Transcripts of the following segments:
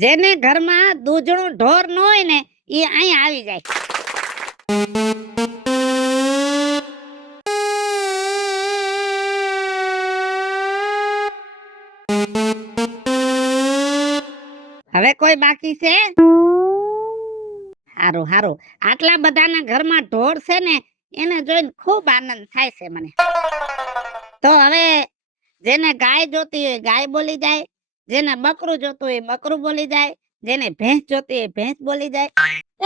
જેને ઘરમાં દૂધણું ઢોર ન હોય ને એ અહીં આવી જાય. હવે કોઈ બાકી છે? હારું હારું, આટલા બધાના ઘરમાં ઢોર છે ને એને જોઈને ખૂબ આનંદ થાય છે મને. તો હવે જેને ગાય જોતી હોય ગાય બોલી જાય, જેને બકરું જોતું હોય બકરું બોલી જાય, જેને ભેંસ જોતી હોય ભેંસ બોલી જાય.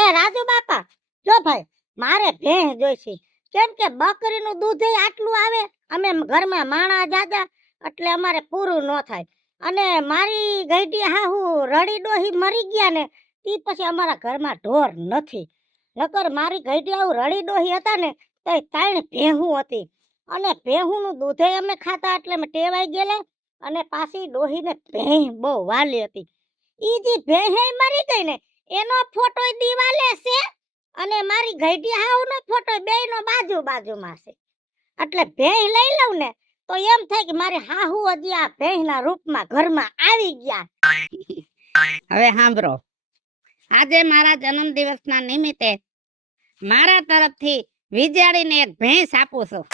એ રાજુ બાપા, જો ભાઈ મારે ભેંસ જોઈશે, કેમ કે બકરીનું દૂધ આટલું આવે, અમે ઘરમાં માણા જાજા એટલે અમારે પૂરું ન થાય. અને મારી ગઈડી હાહુ રડી ડોહી મરી ગયા ને તી પછી અમારા ઘરમાં ઢોર નથી. નકર મારી ગઈડી હાહુ રડી ડોહી હતા ને તો 3 ભેહું હતી, અને ભેહુંનું દૂધે અમે ખાતા એટલે અમે ટેવાઈ ગયેલા. અને પાછી ડોહીને ભેંસ બહુ વાલી હતી. ઈ જે ભેંસ મરી ગઈ ને એનો ફોટો દીવાલે છે, અને મારી ગઈડી હાઉનો ફોટો બેયનો બાજુ બાજુમાં છે. એટલે ભેંસ લઈ લઉં ને તો એમ થાય કે મારી હાહુ હજી આ ભેંસના રૂપમાં ઘરમાં આવી ગયા. હવે સાંભળો, આજે મારા જન્મદિવસના નિમિત્તે મારા તરફથી વિજાડીને એક ભેંસ આપું છું.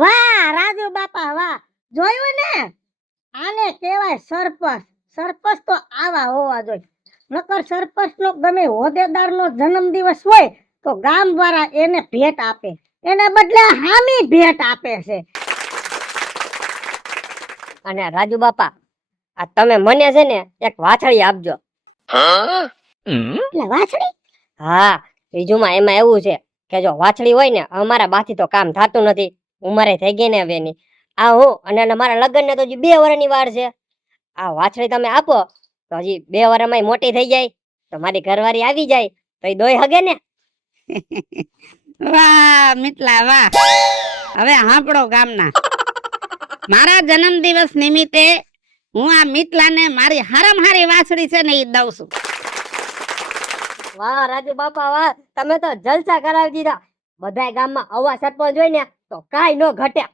વાહ રાજુ બાપા વાહ, જોયું ને, આને કહેવાય સરપંચ. સરપંચ તો આવા હોવા જોઈએ. નકર સરપંચનો ગમે હોદ્દેદારનો જન્મદિવસ હોય તો ગામવાળા એને ભેટ આપે, એને બદલે હામી ભેટ આપે છે. અને રાજુ બાપા, આ તમે મને છે ને એક વાછડી આપજો. એટલે વાછડી? હા, બીજુંમાં એમાં એવું છે કે જો વાછડી હોય ને, અમારા બાથી તો કામ થતું નથી, ઉંમરે થઈ ગઈ ને હવે ની. આ હું અને મારા લગ્ન ને તો હજી 2 વર્ષની વાર છે. આ વાછડી તમે આપો તો હજી 2 વર્ષમાં મોટી થઈ જાય તો મારી ઘરવાળી આવી જાય તો એ દોય હગે ને. વાહ મિતલા વાહ. હવે સાંભળો ગામના, મારા જન્મદિવસ નિમિત્તે હું આ મિતલાને મારી હારામ હારી વાછડી છે ને એ દઉં છું. વાહ રાજુ બાપા વાહ, તમે તો જલસા કરાવી દીધા. બધા ગામમાં આવા સરપંચ હોય ને તો કાઈ નો ઘટે.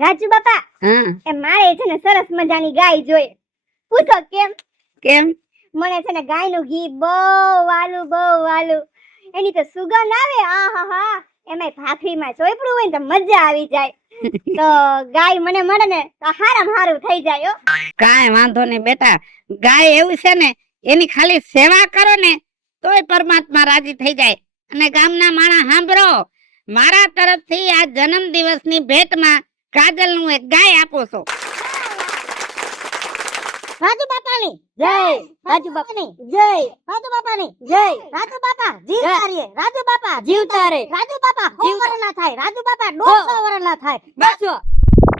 રાજુ બાપા, હા એ મારે છે ને સરસ મજાની ગાય જોઈએ. પૂછો કેમ? કેમ? મને છે ને ગાયનું ઘી બહુ વાલું એની તો સુગંધ આવે, આહાહા, એમાંય ભાખરીમાં ચોપડું હોય ને તો મજા આવી જાય. તો ગાય મને મળે ને તો હારામ હારું થઈ જાય હો. કાંઈ વાંધો નહીં બેટા, ગાય એવું છે ને એની ખાલી સેવા કરો ને તોય પરમાત્મા રાજી થઈ જાય. અને ગામના માણસ સાંભળો, મારા તરફથી આ જન્મદિવસની ભેટમાં કાજલનું એક ગાય આપો છો. રાજુ બાપાની જય રાજુ બાપાની જય, રાજુ બાપાની જય. રાજુ બાપા જીવતા રહે, રાજુ બાપા જીવતા રહે. રાજુ બાપા 100 વર્ષના થાય, રાજુ બાપા 150 વર્ષના થાય. બસ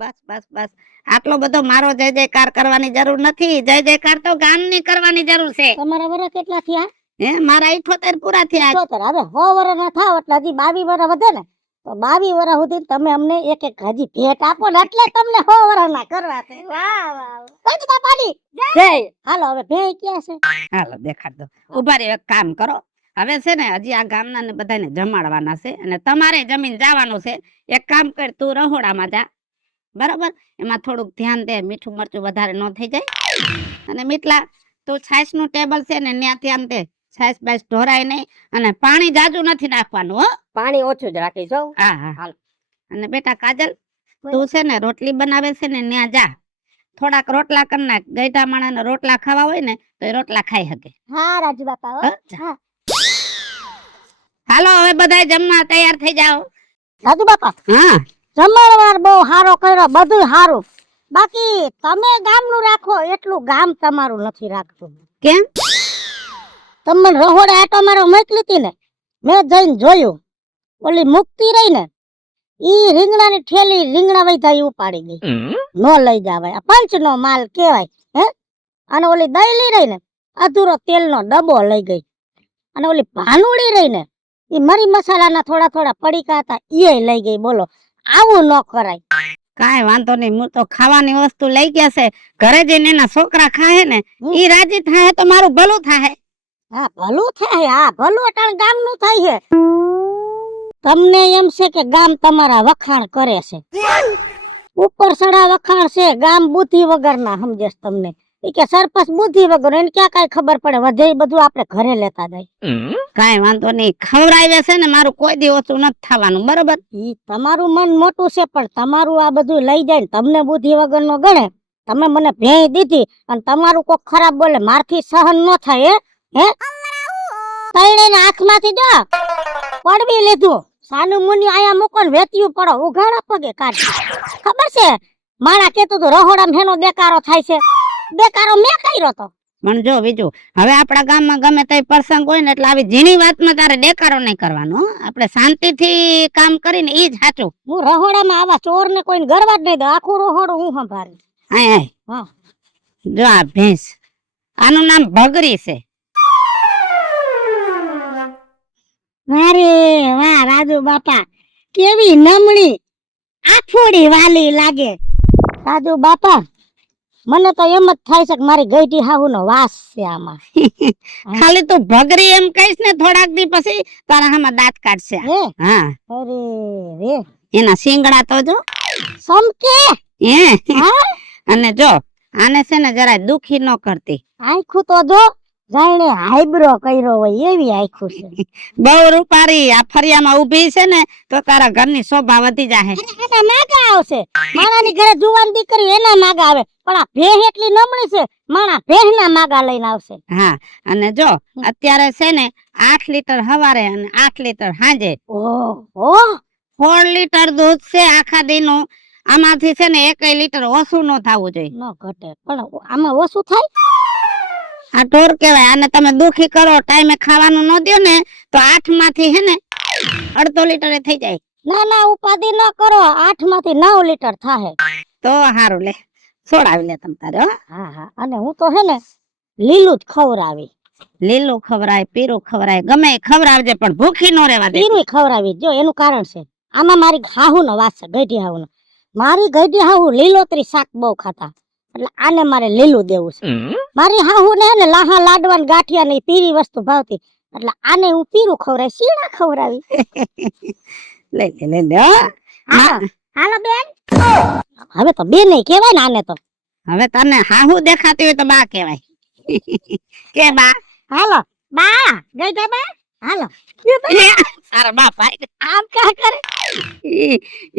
બસ બસ બસ, આટલો બધો મારો જય જયકાર કરવાની જરૂર નથી. જય જયકાર તો ગામની કરવાની જરૂર છે. તમારા વર્ષ કેટલા થયા? હે, મારા 78 પૂરા થયા. 78. હવે 100 વર્ષના થાવ એટલે હજી 22 વર્ષ વધે ને, તો 22 વર્ષ સુધી તમે અમને એક એક હજી ભેટ આપો ને એટલે તમને 100 વર્ષના કરવા છે. વાહ વાહ, રાજુ બાપાની જય. હાલો હવે ભેં ક્યાં છે? હાલો દેખાડ દો. ઉભા રહ્યો, એક કામ કરો. હવે છે ને હજી આ ગામના ને બધાને જમાડવાના છે અને તમારે જમીન જવાનું છે. એક કામ કર, તું રહોડામાં જા, બરાબર? એમાં થોડુંક ધ્યાન દે, મીઠું મરચું વધારે ન થઈ જાય. અને મિતલા, તું છાશ નું ટેબલ છે ને ત્યાં ધ્યાન દે, છાશ બાશ ઢોરાય નહીં. અને પાણી જાજુ નથી નાખવાનું હો. પાણી ઓછું જ રાખીશ હો. હા હા હાલ. અને બેટા કાજલ, તું છે ને રોટલી બનાવે છે ને ત્યાં જા, થોડાક રોટલા કરી નાખ. ગઈઢા માણસને રોટલા ખાવા હોય ને તો એ રોટલા ખાઈ શકે. હા રાજુ બાપા હો. હા હાલો હવે બધાય જમવા તૈયાર થઈ જાઓ. રાજુ બાપા, હા જમણવાર બહુ હારો કર્યો, બધું હારું. બાકી તમે ગામનું રાખો એટલું ગામ તમારું નથી રાખતું. કેમ? તમને રહોડે આટો મારો મોકલી હતી ને, મેં જઈને જોયું, ઓલી મુક્તિ રહી ને ઈ રીંગણાની ઠેલી રીંગણા વૈધા ઉપાડી ગઈ. નો લઈ જવાય, આ પંચનો માલ કહેવાય. હે, અને ઓલી દયલી રહી ને અધૂરો તેલનો ડબ્બો લઈ ગઈ. અને ઓલી ભાનુડી રહી ને ઈ મરી મસાલાના થોડા થોડા પડીકા હતા ઈ લઈ ગઈ. બોલો, આવું ન કરાય. કાંઈ વાંધો નહીં, હું તો ખાવાની વસ્તુ લઈ ગયા છે. ઘરે જઈને એના છોકરા ખાહે ને ઈ રાજી થાય તો મારું ભલું થાય. હા ભલું થાય, હા ભલું અટાણ ગામનું થાય છે. તમને એમ છે કે ગામ તમારા વખાણ કરે છે. ઉપર સડા વખાણ છે ગામ બુદ્ધિ વગરના સમજેશ તમને ઈ કે સરપંચ બુદ્ધિ વગર એને ક્યાં કાંઈ ખબર પડે વધે ઈ બધું આપણે ઘરે લેતા જાય કાંઈ વાંધો નહીં, ખવડાવે છે ને મારું કોઈ દી ઓછું નથી થવાનું, બરોબર? ઈ તમારું મન મોટું છે પણ તમારું આ બધું લઈ જાય ને તમને બુદ્ધિ વગરનો ગણે. તમે મને ભેંઈ દીધી અને તમારું કોક ખરાબ બોલે મારથી સહન ન થાય હે તૈણેને હાથમાંથી જો પડવી લીધું સાનું મુનિ આયા મૂકો ને વેત્યું પડો ઉઘાડા પગે કાઢ. ખબર છે માણા કેતું તો રહોડામાં હેનો દેકારો થાય છે, દેકારો મેં કર્યો તો. પણ જો બીજું, હવે આપણા ગામમાં ગમે તે પ્રસંગ હોય ને એટલે આવી ઝીણી વાતમાં તારે દેકારો નહીં કરવાનો હો. આપણે શાંતિથી કામ કરીને ઈ જ સાચું. હું રહોડામાં આવા ચોર ને કોઈને ગરવા જ નહીં દઉં, આખું રહોડું હું સંભાળી. આય આય હા જો આ ભેંસ, આનું નામ ભગરી છે. અરે વાહ રાજુ બાપા કેવી નમણી આફોડી વાલી લાગે. રાજુ બાપા મને તો એમ જ થાય છે કે મારી ગઈઢી હાહુનો વાસ છે આમાં. ખાલી તું ભગરી એમ કહીશ ને થોડાક દી પછી તારા હામાં દાંત કાઢશે. હે હા, અરે રે એના શિંગડા તો જો સમકે હે. હા અને જો આને છે ને જરાય દુખી ન કરતી. આખું તો જો જાણે હાઈબ્રો કર્યો હોય એવી આખું છે. બહુ રૂપારી આ ફરિયામાં ઊભી છે ને તો તારા ઘરની શોભા વધી જાહે. એના માગા આવશે માણાની ઘરે જુવાન દીકરી એના માગા આવે પણ આ ભેહ એટલી નમણી છે માણા ભેહના માગા લઈને આવશે. હા, અને જો અત્યારે છે ને 8 લીટર હવારે અને 8 લીટર સાંજે. ઓહ 4 લીટર દૂધ છે આખા દીનું. આમાંથી છે ને 1 લીટર ઓછું ન થવું જોઈએ. ન ઘટે પણ આમાં ઓછું થાય. આ ઢોર કહેવાય. આને તમે દુખી કરો, ટાઈમે ખાવાનું ન દો ને તો 8 માંથી હે ને 1/2 લીટર થઈ જાય. ના ના ઉપાધિ ન કરો 8 માંથી 9 લીટર થાય. તો હારું લે છોડાવી લે તમ તારે. હો હા હા અને હું તો હે ને લીલું જ ખવરાવી. લીલું ખવરાય, પીરું ખવરાય, ગમે એ ખવરાવજે પણ ભૂખી ન રહેવા દે. પીરું ખવરાવી જો એનું કારણ છે આમાં મારી હાહુનો વાસ છે ગઈઢી હાહુનો. મારી ગઈઢી હાહુ લીલોતરી શાક બહુ ખાતા એટલે આને મારે લીલું દેવું છે. મારી હાહુ ને હે ને લાહા લાડવા ને ગાંઠિયા ને પીરી વસ્તુ ભાવતી એટલે આને હું પીરું ખવરાવી શીણા ખવરાવી. લે લે લે લે. હો. હાલો બેન હવે તો બેન નહીં કહેવાય ને આને તો. હવે તને હાહુ દેખાતી હોય તો બા કહેવાય. કે બા? હાલો બા ગઈઢા બા હાલો. તારા બા ભાઈ આમ કા કરે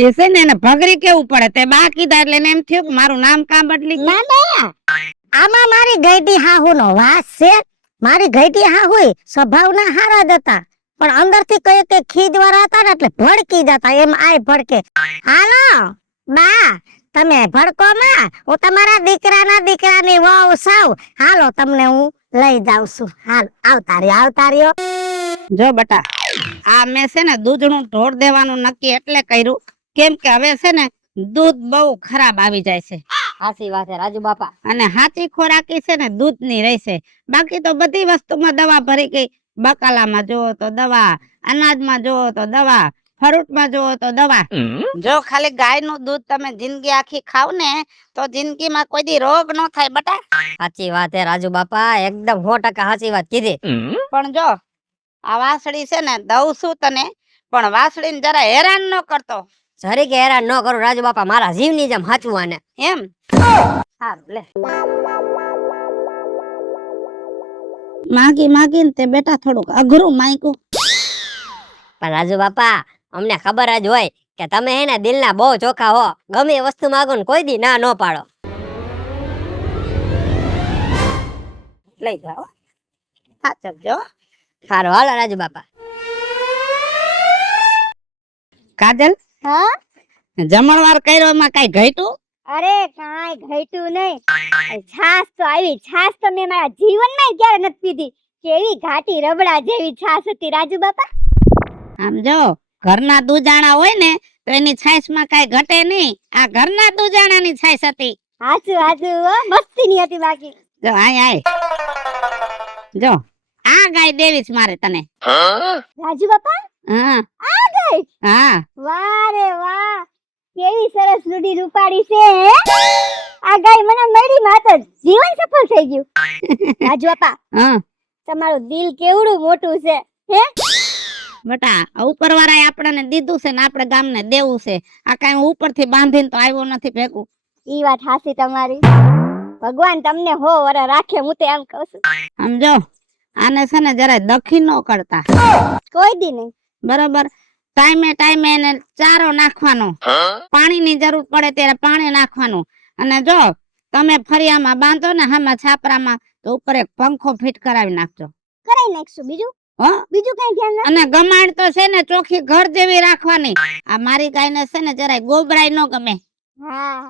એ છે ને એને ભગરી કેવું પડે તે બા કીધા એટલે એને એમ થયું કે મારું નામ કાં બદલી ગયું. ના ના આમાં મારી ગઈઢી હાહુનો વાસ છે. મારી ગઈઢી હાહુ સ્વભાવના હારા જ હતા પણ અંદરથી કઈ કે ખીજવાળા હતા ને એટલે ભડકી જતા એમ આય ભડકે. હાલો બા તમે ભડકો માં હું તમારા દીકરાના દીકરાની વહુ સાવ. હાલો તમને હું લઈ જાઉં છું. હાલ આવતા રહ્યો. જો બટા આ મેં છે ને દૂધનું ઢોર દેવાનું નક્કી એટલે કર્યું કેમ કે હવે છે ને દૂધ બહુ ખરાબ આવી જાય છે સાચી વાત છે રાજુ બાપા. અને હાચી ખોરાકી છે ને દૂધ ની રહેશે. બાકી તો બધી વસ્તુમાં દવા ભરી ગઈ. બકાલામાં જોવો તો દવા, અનાજમાં જોવો તો દવા, ફ્રૂટમાં જોવો તો દવા. જો ખાલી ગાયનું દૂધ તમે જિંદગી આખી ખાવ ને તો જિંદગીમાં કોઈ દી રોગ ન થાય બટા. સાચી વાત છે રાજુ બાપા, એકદમ 100% સાચી વાત કીધી. પણ જો આ વાસળી છે ને દઉં છું તને પણ વાસળીને જરા હેરાન ન કરતો. જરી કે હેરાન ન કરું રાજુ બાપા, મારા જીવની જેમ હાચવું આને. એમ સારું લે. માગીને તે બેટા થોડુંક અઘરું માંગ્યું. પણ રાજુ બાપા અમને ખબર જ હોય કે તમે હે ને દિલના બહુ ચોખ્ખા હો. ગમે એ વસ્તુ માંગો ને કોઈ દી ના ન પાડો. લઈ જાઓ સાચવજો. સારું હાલો રાજુ બાપા. કાજલ હા જમણવાર કર્યો એમાં કઈ ઘટ્યું? અરે કાંઈ ઘટ્યું નહીં. છાશ તો આવી. છાશ તો મેં મારા જીવનમાં ક્યારે નથી પીધી. કેવી ઘાટી રબડા જેવી છાશ હતી રાજુ બાપા. આમ જો ઘરના દૂધાણા હોય ને તો એની છાશમાં કઈ ઘટે નહીં. આ ઘરના દૂધાણાની છાશ હતી. હાચું મસ્તીની હતી બાકી. જો આય જો આ ગાય દેવી છે મારે તને. રાજુ બાપા હા આ ગઈ. હા વાહ રે વાહ કેવી સરસ રૂડી રૂપાડી છે. આ ગાય મને મળી માં તો જીવન સફળ થઈ ગયું. રાજુ બાપા હા તમારું દિલ કેવડું મોટું છે હે. બેટા ઉપરવાળાએ આપણને દીધું છે ને આપણે ગામને દેવું છે. આ કાંઈ હું ઉપરથી બાંધીને તો આવ્યો નથી ભેગું. ઈ વાત હાસી તમારી. ભગવાન તમને હો વરા રાખે, હું તો એમ કહું છું. સમજો, આને છે ને જરાય દખી ન કરતા, કોઈ દી નહીં. બરોબર. ટાઈમે ટાઈમે એને ચારો નાખવાનો, પાણીની જરૂર પડે ત્યારે પાણી નાખવાનું. અને જો તમે ફરિયામાં બાંધો ને હામાં છાપરામાં તો ઉપર એક પંખો ફિટ કરાવી નાખજો. કરાઈ નાખશું. બીજું હો, બીજું કઈ ધ્યાન અને ગમાણ તો છે ને ચોખ્ખી ઘર જેવી રાખવાની. આ મારી ગાયને છે ને જરાય ગોબરાય ન ગમે. હા,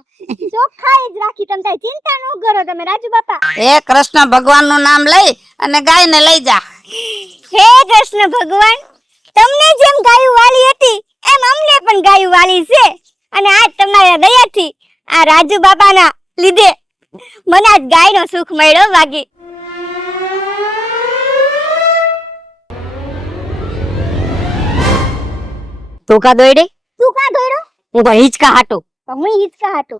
ચોખ્ખાઈ જ રાખી. તમે તારી ચિંતા ન કરો તમે રાજુ બાપા. એ કૃષ્ણ ભગવાન નું નામ લઈ અને ગાયને લઈ જા. હે કૃષ્ણ ભગવાન, તમને જેમ ગાયું વાલી હતી એમ અમને પણ ગાયું વાલી છે. અને આજ તમારા દયાથી આ રાજુ બાપાના લીધે મને આજ ગાયનો સુખ મળ્યો. વાગી તું કા દોયડી? તું કા દોડ્યો? હું તો હિંચકા હાટું. તો હું હિંચકા હાટું.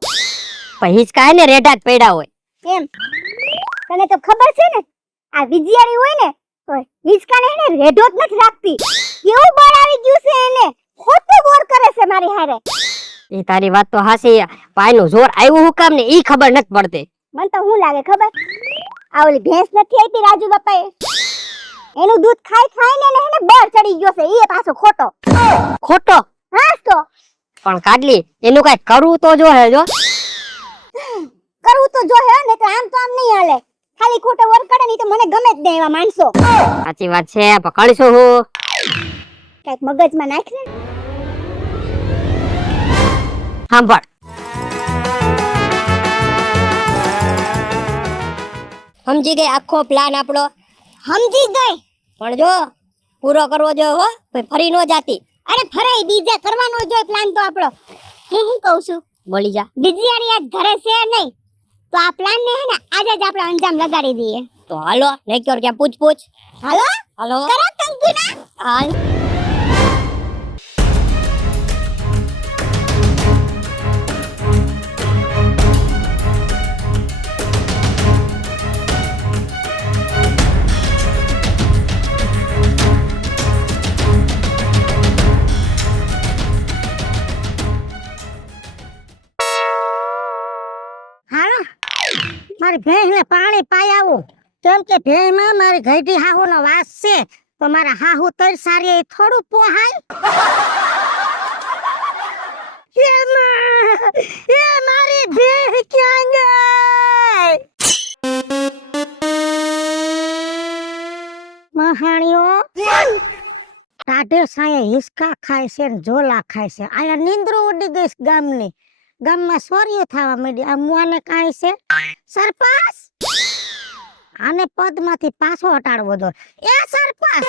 પણ હિંચકા હે ને રેઢા જ પડ્યા હોય. એમ તને તો ખબર છે ને, આ વિજયારી હોય ને તો હિંચકાને એને રેઢો જ નથી રાખતી. કેવું બળ આવી ગયું છે એને, ખોટું બોર કરે છે મારી હારે. એ તારી વાત તો હાસી. પાયનું જોર આવ્યું હું કામ ને ઈ ખબર નથી પડતી. મને તો શું લાગે ખબર, આ ઓલી ભેંસ નથી આપી રાજુ બાપાએ, એનું દૂધ ખાઈ ખાઈને એને બળ ચડી ગયો છે. એ પાછો ખોટો. ખોટો? હા તો પણ કાઢલી એનું કઈ કરવું તો જો હે. જો કરવું તો જો હે ને, તો આમ નહીં હાલે. ખાલી ખોટો વર કરે ને તો મને ગમે જ નહીં એવા માણસો. સાચી વાત છે, પકડશું હું. કઈક મગજમાં નાખ ને. સાંભળ, સમજી ગઈ આખો પ્લાન આપણો? સમજી ગઈ. પણ જો પૂરો કરવો જોઈએ હો, પછી ફરી ન જાતી. અરે ફરાઈ બીજે કરવાનો જોઈએ પ્લાન તો આપણો. હું શું કહું છું, બોલી જા. બીજી આજ ઘરે છે નહીં તો આ પ્લાન ને હે ને આજે જ આપણે અંજામ લગાડી દઈએ. તો હાલો, નહીં ક્યોર ક્યાં પૂછ. હાલો હાલો કરો કંકુના. હાલ. હાલો મારી ભેંસને પાણી પાઈ આવું, કેમ કે ભેંસમાં મારી ઘઈડી હાહુનો વાસ છે તો મારા હાહુ તર સારી થોડું પોહાય. એ મારી ભેંસ ક્યાં ગઈ? મહાણીઓ ટાઢે સાયે હિસકા ખાય છે ને ઝોલા ખાય છે. આયા નીંદરું ઉડી ગઈ છે ગામની. ગામમાં સોરીઓ થવા માંડી. આ મુઆને કાંઈ છે સરપાસ, આને પદમાંથી પાછો હટાડવો દો. એ સરપાસ,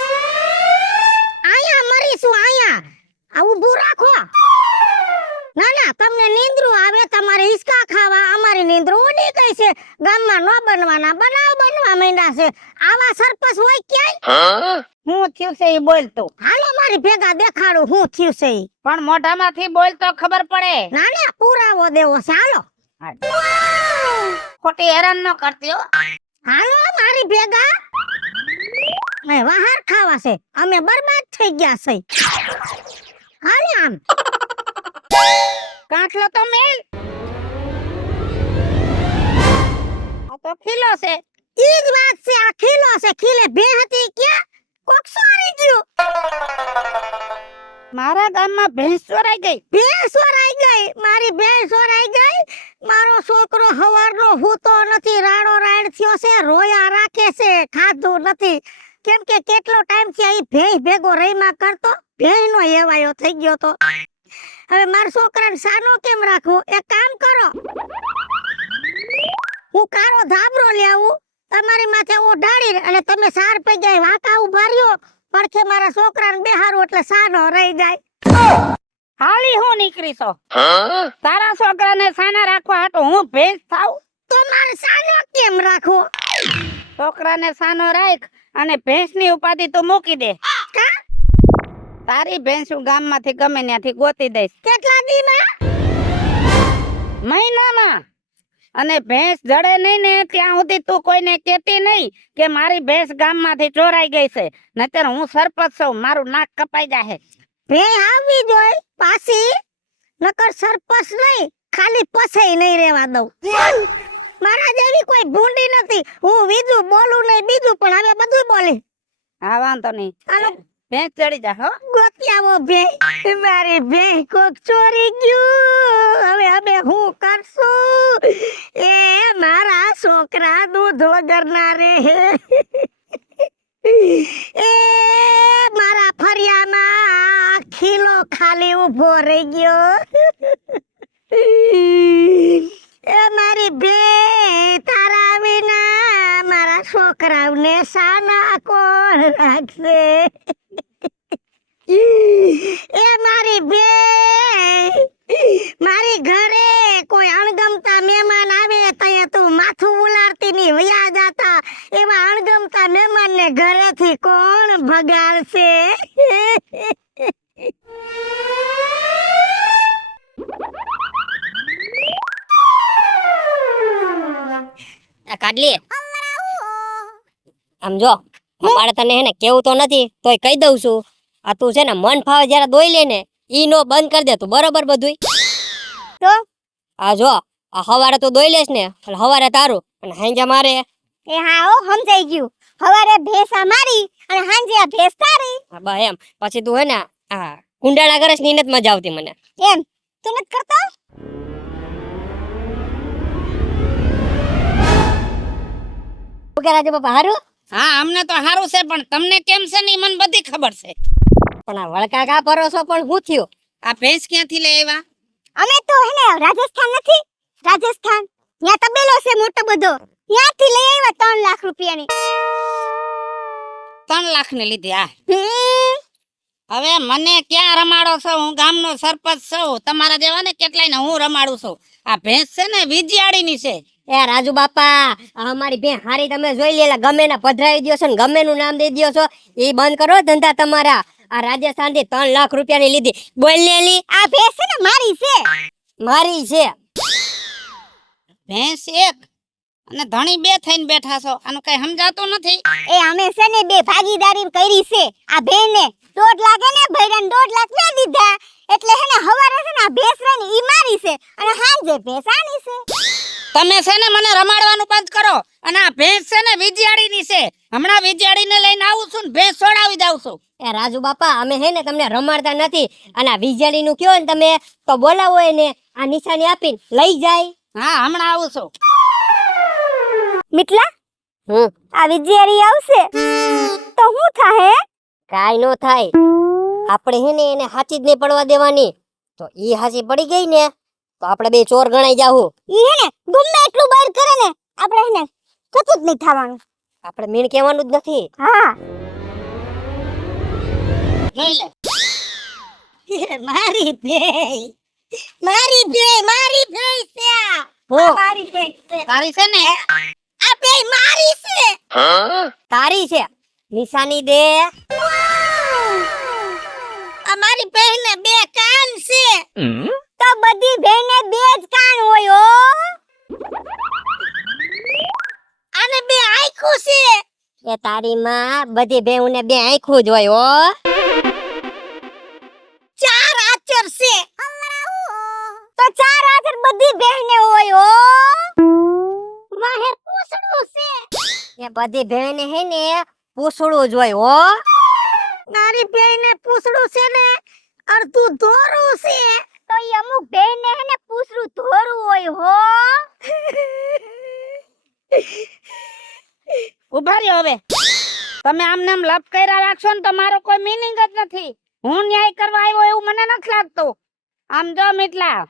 આયા મરીશું આયા. આ ઊભું રાખો. ના ના, તમને નીંદરું આવે, તમારે હિસકા ખાવા, અમારી નીંદરું ઉડી ગઈ છે. ગામમાં ન બનવાના બનાવ બનવા માંડ્યા છે. આવા સરપસ હોય ક્યાંય? હું થયું છે એ બોલ તું. હાલો મારી ભેગા દેખાડું હું થયું છે ઈ. પણ મોઢામાંથી બોલ તો ખબર પડે. ના ના, પુરાવો દેવો છે. હાલો ખોટી હેરાન ન કરતી હો. હાલો મારી ભેગા. એ વહાર ખાવા છે, અમે બરબાદ થઈ ગયા છે. હાલે આમ કાંઠલો તો મેલ. આ તો ખીલો છે. ઈ જ વાત છે, આ ખીલો છે. ખીલે ભે હતી ક્યાં કોક સોરી ગયું. મારા ગામમાં ભેંસ ચોરાઈ ગઈ. ભેંસ સોરાઈ ગઈ, મારી ભેંસ સોરાઈ ગઈ. મારો છોકરો હવારનો હૂતો નથી, રાડો રાડ થયો છે, રોયા રાખે છે, ખાધું નથી. કેમ કે કેટલો ટાઈમ થી આ ભેંસ ભેગો રહીમાં કરતો, ભેંસ નો હેવાયો થઈ ગયો તો. હવે મારા છોકરાને સાનો કેમ રાખવું? એક કામ કરો, હું કારો ધાબરો લઈ આવું, તમારી માથે ઓઢાડી અને તમે સાર પે જાય વાંકા ઉભા રહ્યો, પડખે મારા છોકરાને બેહારું એટલે સાનો રહી જાય. હાલી હું નીકળી છો? તારા છોકરાને સાના રાખવા હાટુ હું ભેંસ થાઉં? તો મારે સાનો કેમ રાખવો? છોકરાને સાનો રાખ અને ભેંસની ઉપાધિ તું મૂકી દે. કા? તારી ભેંસ હું ગામમાંથી ગમે ત્યાંથી ગોતી દઈશ. કેટલા દીમાં? મહિનામાં. અને ભેંસ જડે નહીં ને ત્યાં સુધી તું કોઈને કહેતી નહીં કે મારી ભેંસ ગામમાંથી ચોરાઈ ગઈ છે, નહીતર હું સરપંચ છું, મારું નાક કપાઈ જાહે. ભે આવી જોઈ પાછી, નકર સરપંચ નહીં ખાલી પછાઈ નહીં રહેવા દઉં. મારા જેવી કોઈ ભૂંડી નથી, હું બીજું બોલું નહીં બીજું પણ હવે બધું બોલી. હા વાંધો નહીં, હાલો ભેંસ ચડી જા હો. ગોતી આવો ભે, મારી ભે કોક ચોરી ગયું, હવે અમે હું કરશું? એ મારા છોકરા દૂધ વગર ના રે. એ મારા ફરિયામાં ખીલો ખાલી ઊભો રહી ગયો. એ મારી બે તારા વિના મારા છોકરાઓને સાના કોણ રાખશે? એ મારી બે મારી ઘરે કોઈ અણગમતા મહેમાન આવે ત્યાં તું માથું ઉલારતી ની વયા જાતા, એવા અણગમતા મહેમાન ને ઘરેથી કોણ ભગાડશે? આ કાઢલી આમ જો, અમારે તને હે ને કેવું તો નથી તોય કહી દઉં છું, આ તું છે ને મન ફાવે જ્યારે દોઈ લે ને ઈ નો બંધ કરી દે તું, બરોબર બધુંય? તો આ જો, આ હવારે તું દોઈ લેશ ને એટલે હવારે તારું અને હાંજે મારે. એ હા હો, સમજાઈ ગયું. હવારે ભેંસા મારી અને હાંજે આ ભેંસ તારી. હા બા એમ, પછી તું હે ને આ કુંડાળા કરસ ની નથી મજા આવતી મને. એમ તું નથી કરતો? શું કે રાજુ બાપા હારું? હા અમને તો સારું છે, પણ તમને કેમ છે ને ઈ મને બધી ખબર છે. પણ આ વળકા કા પરોસો પણ શું થયું? આ ભેંસ ક્યાંથી લઈ આવ્યા? અમે તો હે ને રાજસ્થાન નથી, રાજસ્થાન ત્યાં તબેલો છે મોટો બધો, ત્યાંથી લઈ આવ્યા 3 લાખ રૂપિયાની. 3 લાખ ની લીધી. આ હમ, હવે મને ક્યાં રમાડો છો? હું ગામનો સરપંચ છું, તમારા જેવા ને કેટલાય ને હું રમાડું છું. આ ભેંસ છે ને વિજયાડીની છે. એ રાજુ બાપા, આ અમારી બેન હારી તમે જોઈ લેલા, ગમે ના પધરાવી દ્યો છો ને ગમે નું નામ દઈ દ્યો છો, એ બંધ કરો ધંધા તમારા. આ રાજસ્થાન થી 3 લાખ રૂપિયાની લીધી. બોલ ને એલી, આ ભેંસ છે ને મારી છે. મારી છે. ભેંસ એક અને ધણી બે થઈને બેઠા છો, આનું કઈ સમજાતું નથી. એ અમે છે ને બે ભાગીદારી કરી છે. આ ભેંને 1.5 લાખ ને ભૈરાને 1.5 લાખ ના દીધા, એટલે હે ને હવારે છે ને આ ભેંસ રહી ને ઈ મારી છે અને હાંજે ભેંસ આની છે. તમે છે ને મને રમાડવાનું બંધ કરો, અને આ ભેંસ છે ને વિજયાડીની છે. હમણાં વિજયાડીને લઈને આવું છું ને ભેંસ છોડાવી દઉં છું. એ રાજુ બાપા, અમે હે ને તમને રમાડતા નથી, અને આ વીજળી નું કયો ને તમે તો બોલાવો એને, આ નિશાની આપીને લઈ જાય. હા હમણાં આવું છું. મિટલા હમ, આ વિજયારી આવશે તો હું થાહે? કાઈ નો થાય. આપણે હે ને એને હાચી જ નહીં પડવા દેવાની, તો ઈ હાચી પડી ગઈ ને તો આપણે બે ચોર ગણાઈ જાહું. ઈ હે ને ગમે એટલું બહાર કરે ને આપણે હે ને કતું જ નહીં થવાનું. આપણે મીણ કહેવાનું જ નથી. હા જોઈ લે. મારી ભે મારી ભે મારી ભે છે આ. હો, મારી ભે છે. તારી છે ને? આ ભે મારી છે. તારી છે, નિશાની દે. અમારી બહેને 2 કાન છે. તો બધી બહેને 2 જ કાન હોય હો. આને 2 આંખો છે. એ તારી માં બધી બેઉને 2 આંખો જ હોય હો. 4 આચર છે. તો 4 આચર બધી બહેને હોય હો. વાહે પૂછડું છે. એ બધી બેને હે ને પૂછડું જ હોય હો. મારી બહેને પૂછડું છે ને અડધું ધોરું છે, તો ઈ અમુક બહેને હે ને પૂછડું ધોરું હોય હો. ઉભા રહ્યો હવે. તમે આમને આમ લપ કર્યા રાખશો ને તો મારો કોઈ મીનિંગ જ નથી. હું ન્યાય કરવા આવ્યો એવું મને નથી લાગતું. આમ જો મિટલા,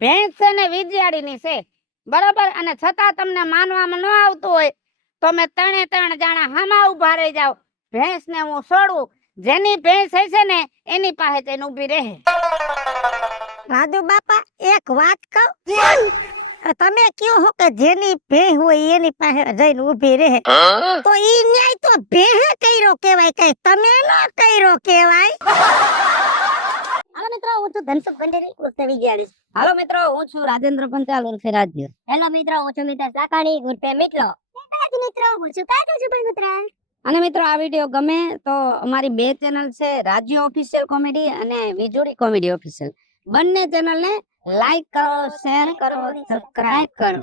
ભેંસ છે ને વિજયાડીની છે બરોબર, અને છતાં તમને માનવામાં ન આવતું હોય તો મેં 3 જણા હામા ઉભા રહી જાવ. ભેંસ ને હું છોડું, જેની ભેંસ હશે ને એની પાસે જઈને ઊભી રહે. રાજુ બાપા એક વાત કહું, તમે કયો હો કે જેની ભેહ હોય એની પાસે જઈને ઊભી રહે, તો ઈ ન્યાય તો ભેહે કર્યો કહેવાય, કઈ તમે ન કર્યો કહેવાય. હાલો મિત્રો હું છું ધનસુખ ગંડેરી ઉર્ફે વિજયાળી. હાલો મિત્રો, હું છું રાજેન્દ્ર પંચાલ ઉર્ફે રાજ્ય. હેલો મિત્રો, હું છું મિત્ર સાકાણી ઉર્ફે મિતલો. મિત્રો હું છું કાજુ સુપર. અને મિત્રો આ વિડીયો ગમે તો અમારી 2 ચેનલ છે, રાજ્ય ઓફિશિયલ કોમેડી અને વીજળી કોમેડી ઓફિશિયલ. બંને ચેનલ ને લાઈક કરો, શેર કરો, સબસ્ક્રાઇબ કરો.